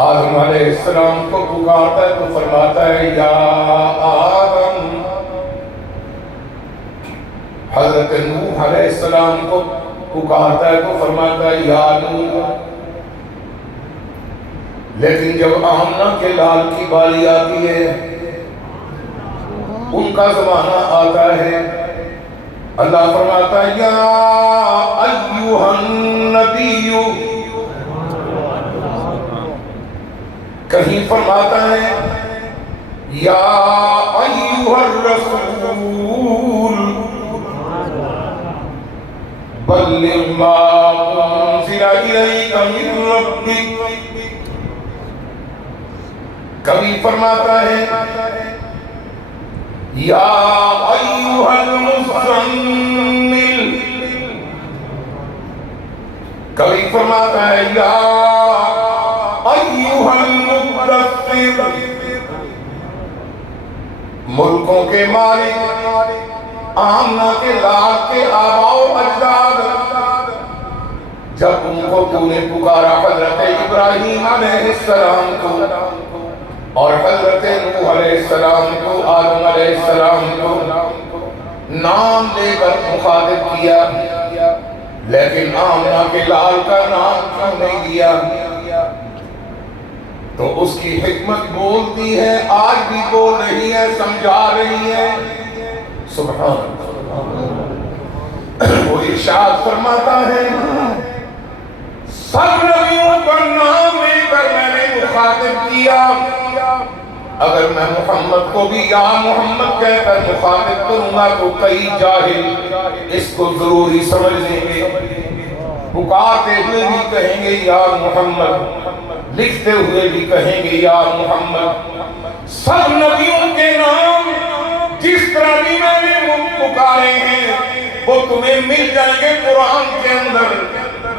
آدم علیہ السلام کو پکارتا ہے تو فرماتا ہے یا آدم. حضرت نوح علیہ السلام کو پکارتا ہے تو فرماتا ہے یا نوح. لیکن جب آمنہ کے لال کی باری آتی ہے، ان کا زمانہ آتا ہے، اللہ فرماتا ہے یا ایھا النبی. کہیں فرماتا ہے یا ایھا الرسول بلغ ما انزل الیک من ربک. کبھی فرماتا ہے یا ایھا المزمل. کبھی فرماتا ہے یا ایھا المدثر. ملکوں کے مالک، آمنہ کے لال کے آباء و اجداد، جب ان کو تو نے پکارا حضرت ابراہیم علیہ السلام کو اور حضرت نوح علیہ السلام کو، آدم علیہ السلام کو نام لے کر مخاطب کیا، لیکن آمنہ کے لال کا نام کیوں نہیں دیا؟ تو اس کی حکمت بولتی ہے، آج بھی بول رہی ہے، سمجھا رہی ہے. سبحان اللہ. وہ ارشاد فرماتا ہے سب نبیوں کا نام لے کر میں نے مخاطب کیا. اگر میں محمد کو بھی یا محمد کہہ کر مخاطب کروں گا تو کئی جاہل اس کو ضروری سمجھ لیں گے، پکارتے ہوئے بھی کہیں گے یا محمد، لکھتے ہوئے بھی کہیں گے یا محمد. سب نبیوں کے نام جس طرح بھی میں نے پکارے ہیں وہ تمہیں مل جائیں گے قرآن کے اندر،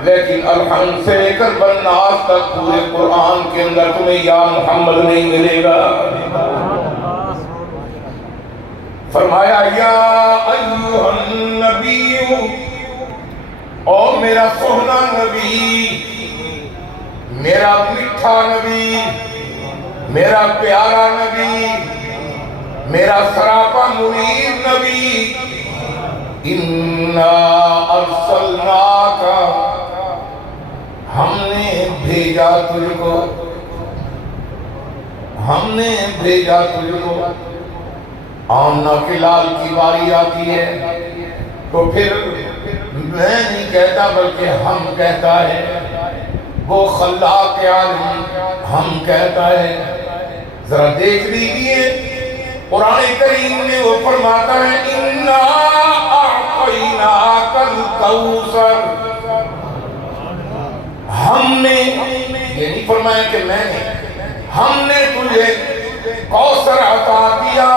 لیکن الحمد سے لے کر بناس تک پورے قرآن کے اندر تمہیں یا محمد نہیں ملے گا. فرمایا یا ایھا النبی، او میرا سونا نبی، میرا میٹھا نبی، میرا پیارا نبی، میرا سراپا منیر نبی. اِنَّا أَرْسَلْنَاكَ، ہم نے بھیجا تجھ کو، ہم نے بھیجا تجھ کو. آمنہ کے لال کی باری آتی ہے تو پھر میں نہیں کہتا بلکہ ہم کہتا ہے، وہ خلاق عالم ہم کہتا ہے. ذرا دیکھ لیجیے قرآن کریم میں وہ فرماتا ہے اِنَّا أَعْطَيْنَاكَ الْكَوْثَرَ. ہم نے، یہ نہیں فرمایا کہ میں نے، ہم نے تجھے کوثر عطا کیا.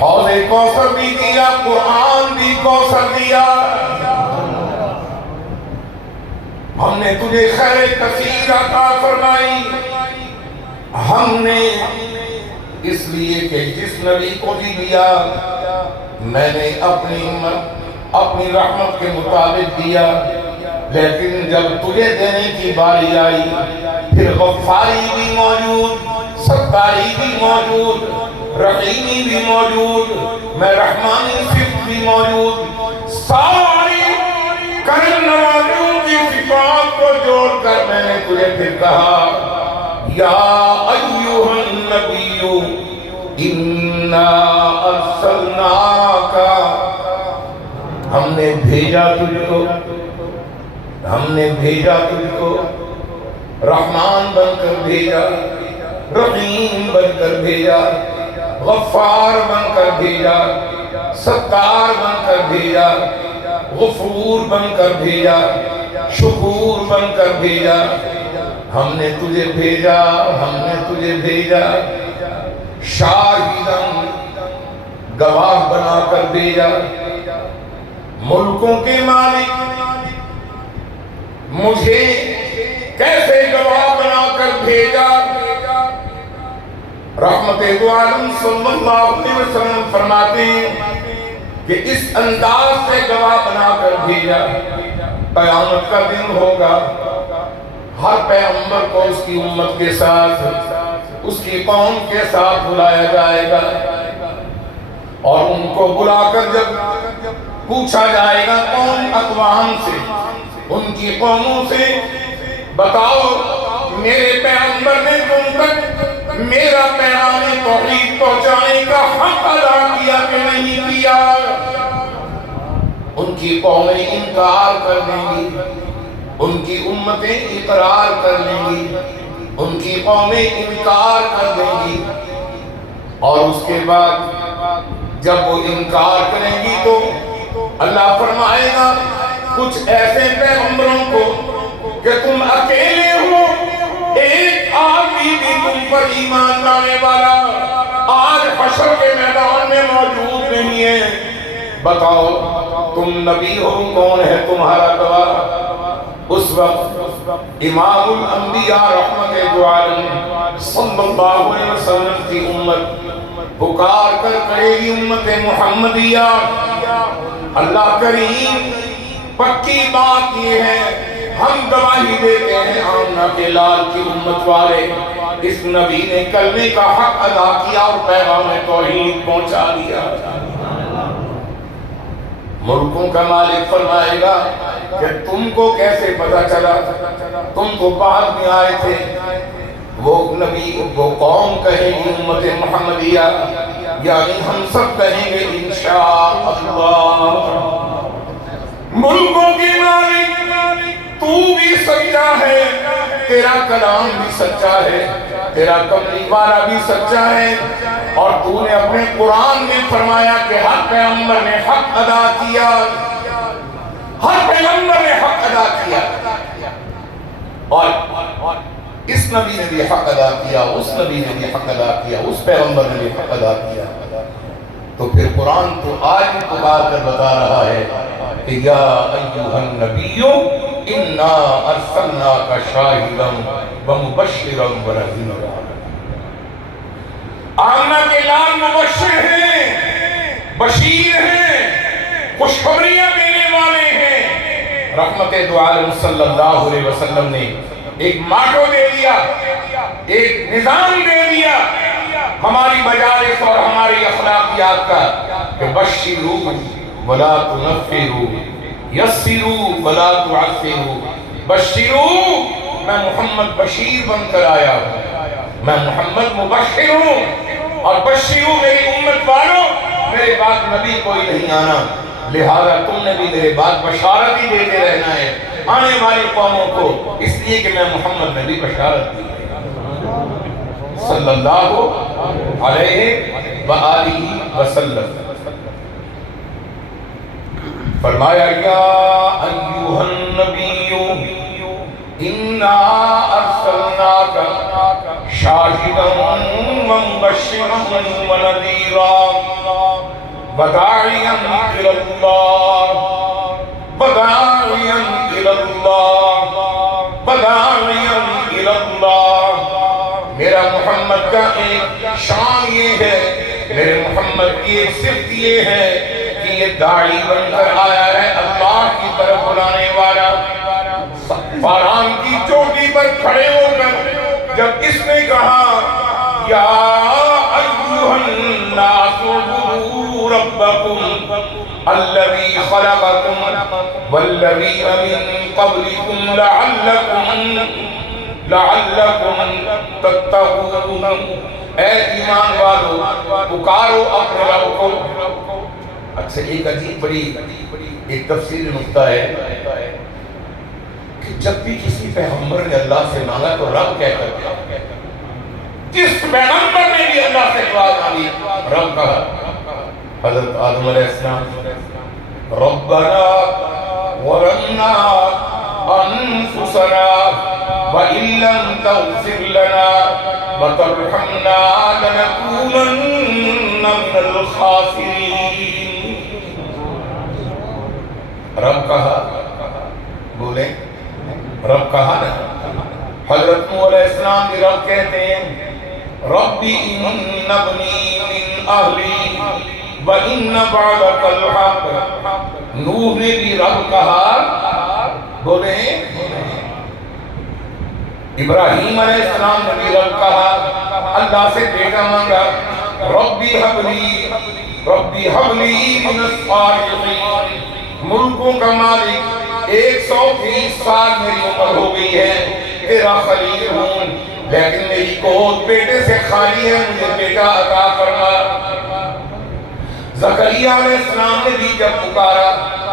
حوض کوثر بھی دیا، قرآن بھی کوثر دیا. ہم نے تجھے خیر کثیر عطا فرمائی. ہم نے اس لیے کہ جس نبی کو بھی دیا میں نے اپنی رحمت کے مطابق دیا، لیکن جب تجھے دینے کی باری آئی پھر غفاری بھی موجود، ستاری بھی موجود، رحیمی بھی موجود، میں رحمانی صفت بھی موجود. ساری کرم نوازیوں کی صفات کو جوڑ کر میں نے تجھے پھر کہا یا ایھا النبی اِنَّا أَرْسَلْنَاكَ. ہم نے بھیجا تجھ کو، ہم نے بھیجا تجھ کو، رحمان بن کر بھیجا، رحیم بن کر بھیجا، غفار بن کر بھیجا، ستار بن کر بھیجا، غفور بن کر بھیجا، شکور بن کر بھیجا. ہم نے تجھے بھیجا، ہم نے تجھے بھیجا شاہداً، گواہ بنا کر بھیجا. ملکوں کے مالک مجھے کیسے گواہ بنا کر بھیجا؟ رحمت دو عالم صلی اللہ علیہ وسلم فرماتے ہیں کہ اس انداز سے گواہ بنا کر بھیجا. قیامت کا دن ہوگا، ہر پیغمبر کو اس کی امت کے ساتھ، اس کی قوم کے ساتھ بلایا جائے گا، اور ان کو بلا کر جب پوچھا جائے گا قوم اقوام سے، ان کی قوموں سے، بتاؤ میرے پیغمبر نے تم تک میرا پیغام توحید پہنچانے کا حق ادا کیا کہ نہیں کیا؟ ان کی قومیں انکار کر دیں گی، ان کی امتیں اقرار کر لیں گی، ان کی قومیں انکار کر دیں گی، اور اس کے بعد جب وہ انکار کریں گی تو اللہ فرمائے گا کچھ ایسے پیغمبروں کو کہ تم اکیلے ہو، ایک آدمی بھی تم پر ایمان لانے والا آج حشر کے میدان میں موجود نہیں ہے۔ بتاؤ تم نبی ہو، کون ہے تمہارا گواہ؟ اس وقت امام الانبیاء رحمت عالم صلی اللہ علیہ وسلم کی امت پکار کر کہے گی امت محمدیہ، اللہ کریم پکی بات یہ ہے، ہم گواہی دیتے ہیں آمنہ کے لال کی امت والے اس نبی نے کلمے کا حق ادا کیا اور پیغام توحید پہنچا دیا۔ ملکوں کا مالک فرمائے گا کہ تم کو کیسے پتا چلا؟ تم تو بعد میں آئے تھے۔ وہ نبی، وہ قوم کہیں گی امت محمدیہ، یعنی ہم سب کہیں گے انشاءاللہ۔ ملکوں کے مالک تو بھی سچا ہے، تیرا کلام بھی سچا ہے، تیرا کملی والا بھی سچا ہے، اور تو نے اپنے قرآن میں فرمایا کہ ہر پیغمبر نے حق ادا کیا، ہر پیغمبر نے حق ادا کیا، اور اس نبی نے بھی حق ادا کیا، اس نبی نے بھی حق ادا کیا، اس پیغمبر نے بھی حق ادا کیا۔ تو پھر قرآن تو آج بھی پکار کر بتا رہا ہے کہ یا ایھا النبی انا ارسلناک شاہدا ومبشرا ونذیرا۔ آمنہ کے لال مبشر ہیں، بشیر ہیں، خوشخبریاں دینے والے ہیں۔ رحمت دو عالم صلی اللہ علیہ وسلم نے ایک ماٹو دے دیا، ایک نظام دے دیا ہماری مجالس اور ہماری اخلاقیات کا کہ بشروا ولا تنفروا، یسروا ولا تعسروا۔ بشروا، میں محمد بشیر بن کر آیا ہوں، میں محمد مبشر ہوں، اور بشروا میری امت والوں، میرے بعد نبی کوئی نہیں آنا، لہذا تم نے بھی میرے بعد بشارت ہی دیتے رہنا ہے آنے والی قوموں کو، اس لیے کہ میں محمد نبی بشارت دی صلی اللہ علیہ وآلہ وسلم۔ فرمایا یا ایھا النبی انا ارسلناک شاہدا ومبشرا ونذیرا وداعیا الی اللہ، وداعیا الی اللہ، وداعیا الی اللہ۔ میرا محمد کا ایک شان یہ ہے، میرے محمد کی ایک صفت یہ ہے کہ یہ داعی بن کر آیا ہے، اللہ کی طرف بلانے والا۔ فاران کی چوٹی پر کھڑے ہو کر جب اس نے کہا یا ایھا الناس اعبدوا ربکم الذی خلقکم والذین من قبلکم لعلکم تتقون۔ اے ایمان والو، پکارو اپنے رب کو۔ اچھا، ایک عجیب بڑی ایک تفصیلی نکتہ ہے کہ جب بھی کسی پیغمبر نے اللہ سے مانگا تو رب کہہ کر دیا، جس پیغمبر نے بھی اللہ سے دعا مانگی رب کہا۔ حضرت آدم علیہ السلام ربنا ظلمنا انفسنا وَإِن لَّمْ تَغْفِرْ لَنَا وَتَرْحَمْنَا لَنَكُونَنَّ مِنَ الْخَاسِرِينَ۔ رب کہا، بولیں رب کہا نا۔ حضرت نوح علیہ السلام بھی رب کہتے ہیں ربی ان ابنی من اہلی وَإِنَّ وَعْدَكَ الْحَقُّ۔ نوح نے بھی رب کہا، بولیں ابراہیم علیہ السلام نے بھی رب کہا، اللہ سے بیٹا مانگا، ربی حبلی من الصالحین، ملکوں کا مالک 120 سال میری عمر ہو گئی ہے، تیرا خلیل ہوں، لیکن میری گود بیٹے سے خالی ہے، مجھے بیٹا عطا فرما۔ زکریا علیہ السلام نے بھی جب پکارا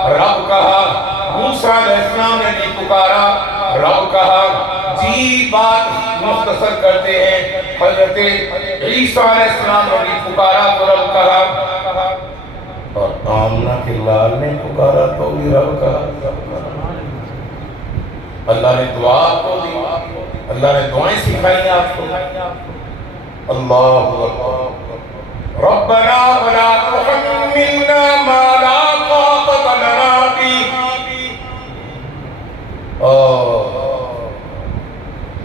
رب کہا، موسیٰ علیہ السلام نے بھی پکارا رب کہا، جی بات مختصر کرتے ہیں، حضرت عیسیٰ علیہ السلام نے بھی پکارا تو رب کہا، اور آمنہ کے لال نے پکارا تو بھی رب کہا۔ اللہ نے دعا کو دی، اللہ نے دعائیں سکھائی آپ کو۔ اللہ اکبر، ربنا ولا تحملنا ما لا طاقة لنا به۔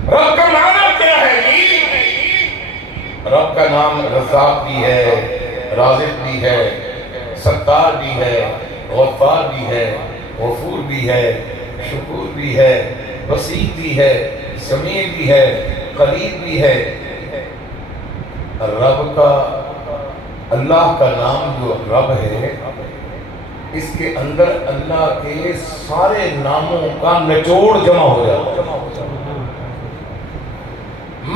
رب کا معنی کیا ہے جی؟ رب کا نام رزاق بھی ہے، رازق بھی ہے، ستار بھی ہے، غفار بھی ہے، غفور بھی ہے، شکور بھی ہے، بصیر بھی ہے، سمیع بھی ہے، قریب بھی ہے۔ رب کا، اللہ کا نام جو رب ہے، اس کے اندر اللہ کے سارے ناموں کا نچوڑ جمع ہو جاتا ہے۔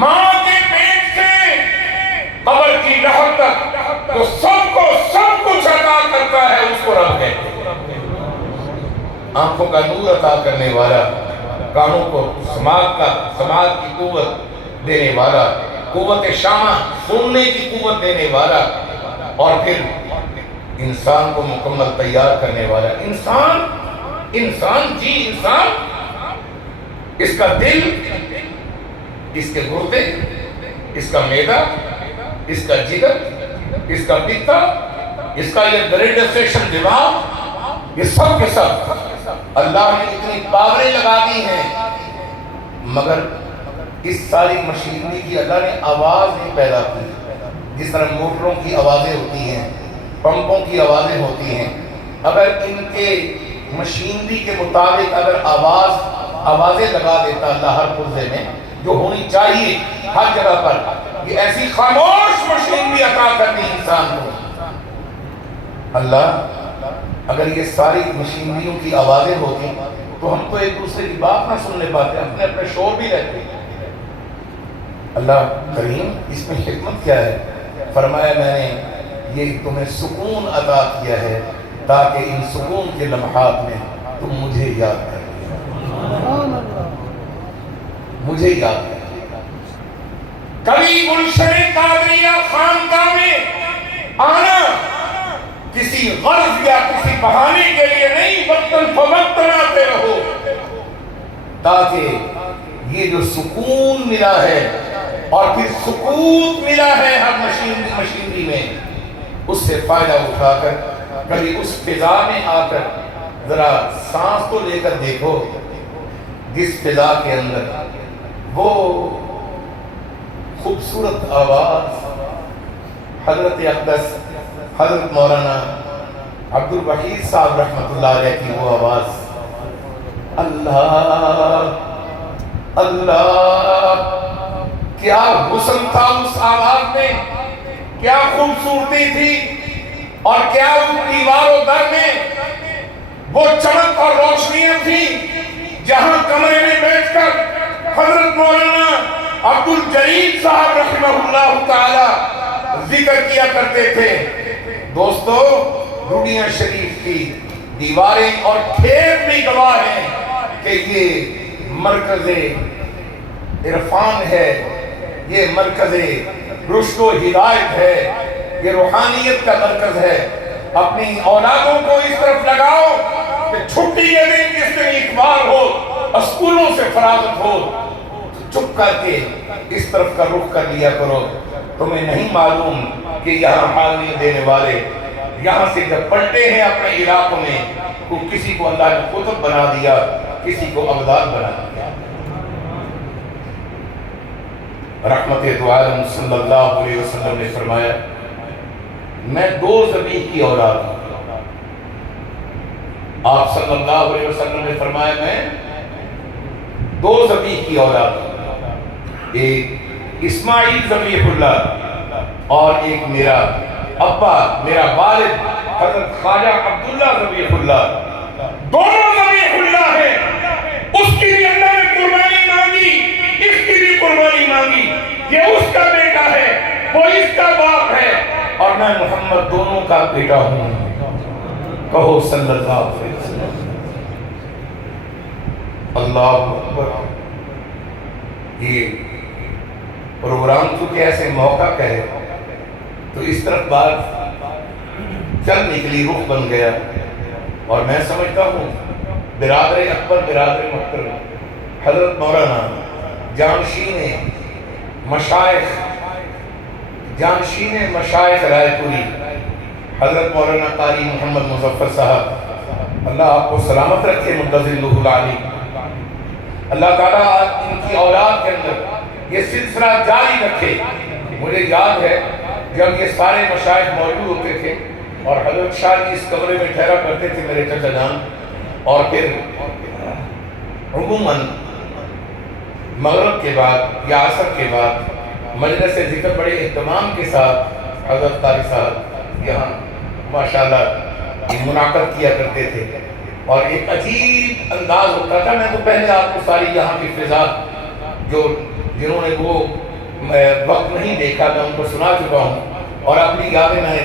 ماں کے پیٹ سے قبر کی لہر تک جو سب کچھ عطا کرتا ہے اس کو رب کہتے ہیں۔ آنکھوں کا نور عطا کرنے والا، کانوں کو سماعت کی قوت دینے والا، قوت شامہ سننے کی قوت دینے والا، اور پھر انسان کو مکمل تیار کرنے والا۔ انسان جی انسان، اس کا دل، اس کے گردے، اس کا معدہ، اس کا جگر، اس کا پتا، اس کا یہ گریڈیشن دماغ، یہ سب کے سب اللہ نے اتنی پاوریں لگا دی ہیں، مگر اس ساری مشینری کی اللہ نے آواز نہیں پیدا کی۔ جس طرح موٹروں کی آوازیں ہوتی ہیں، پمپوں کی آوازیں ہوتی ہیں، اگر ان کے مشینری کے مطابق اگر آوازیں لگا دیتا اللہ ہر پرزے میں جو ہونی چاہیے ہر جگہ پر، یہ ایسی خاموش مشینری عطا کرنی انسان کو۔ اللہ اگر یہ ساری مشینریوں کی آوازیں ہوتی تو ہم تو ایک دوسرے کی بات نہ سننے پاتے، اپنے اپنے شور بھی رہتے۔ اللہ کریم، اس میں حکمت کیا ہے؟ فرمایا میں نے یہ تمہیں سکون عطا کیا ہے تاکہ ان سکون کے لمحات میں تم مجھے یاد کرو، مجھے یاد کرو۔ کبھی گلشن قادریہ خانقاہ میں آنا کسی غرض یا کسی بہانے کے لیے نہیں، وقتاً فوقتاً آتے رہو تاکہ یہ جو سکون ملا ہے اور پھر سکوت ملا ہے ہر مشینری میں، اس سے فائدہ اٹھا کر کبھی اس فضا میں آ کر ذرا سانس تو لے کر دیکھو، جس فضا کے اندر وہ خوبصورت آواز حضرت اقدس حضرت مولانا عبد الوحید صاحب رحمۃ اللہ علیہ کی وہ آواز، اللہ اللہ، کیا حسن تھا اس آواز میں، کیا خوبصورتی تھی، اور کیا اس دیوار و در میں وہ چمک اور روشنیاں تھیں جہاں کمرے میں بیٹھ کر حضرت مولانا عبد الجلیل صاحب رحمہ اللہ تعالی ذکر کیا کرتے تھے۔ دوستو، روڈیاں شریف کی دیواریں اور کھیت بھی گواہ ہیں کہ یہ مرکز عرفان ہے، یہ مرکز رشد و ہدایت ہے، یہ روحانیت کا مرکز ہے۔ اپنی اولادوں کو اس طرف لگاؤ کہ چھٹی کے دن جس دن اتوار ہو، اسکولوں سے فراغت ہو، چپ کر کے اس طرف کا رخ کر لیا کرو۔ تمہیں نہیں معلوم کہ یہاں حاضری دینے والے یہاں سے جب پلٹے ہیں اپنے علاقوں میں تو کسی کو اللہ نے قطب بنا دیا، کسی کو ابدال بنا دیا۔ رحمت دو عالم صلی اللہ علیہ وسلم نے فرمایا، میں دو ذبیح کی اولاد ہوں۔ آپ صلی اللہ علیہ وسلم نے فرمایا، میں دو ذبیح کی اولاد ہوں۔ ایک اسماعیل ذبیح اللہ اور ایک میرا ابا میرا والد حضرت خواجہ عبداللہ ذبیح اللہ، دونوں ذبیح اللہ ہیں۔ اس کی بھی اللہ نے قربانی مانگی، اس کی بھی قربانی مانگی۔ یہ اس کا بیٹا ہے، وہ اس کا باپ ہے، اور میں محمد دونوں کا بیٹا ہوں۔ کہو صلی اللہ علیہ وسلم۔ اللہ اکبر۔ یہ پروگرام چونکہ ایسے موقع کا ہے تو اس طرف بات چل نکلی، رخ بن گیا، اور میں سمجھتا ہوں برادر اکبر، برادر محترم حضرت مولانا جانشین مشائخ رائے پوری حضرت مولانا قاری محمد مظفر صاحب، اللہ آپ کو سلامت رکھے، مدظل العالی، اللہ تعالیٰ ان کی اولاد کے اندر یہ سلسلہ جاری رکھے۔ مجھے یاد ہے جب یہ سارے مشائخ موجود ہوتے تھے اور حضرت شاہ جی اس کمرے میں ٹھہرا کرتے تھے، میرے چچا جان، اور پھر عموماً مغرب کے بعد یا عصر کے بعد مجلس ذکر بڑے اہتمام کے ساتھ حضرت قاری صاحب یہاں ماشاءاللہ منعقد کیا کرتے تھے، اور ایک عجیب انداز ہوتا تھا۔ میں تو پہلے آپ کو ساری یہاں کی فضا جنہوں نے وہ وقت نہیں دیکھا، میں ان کو سنا چکا ہوں، اور اپنی یادیں میں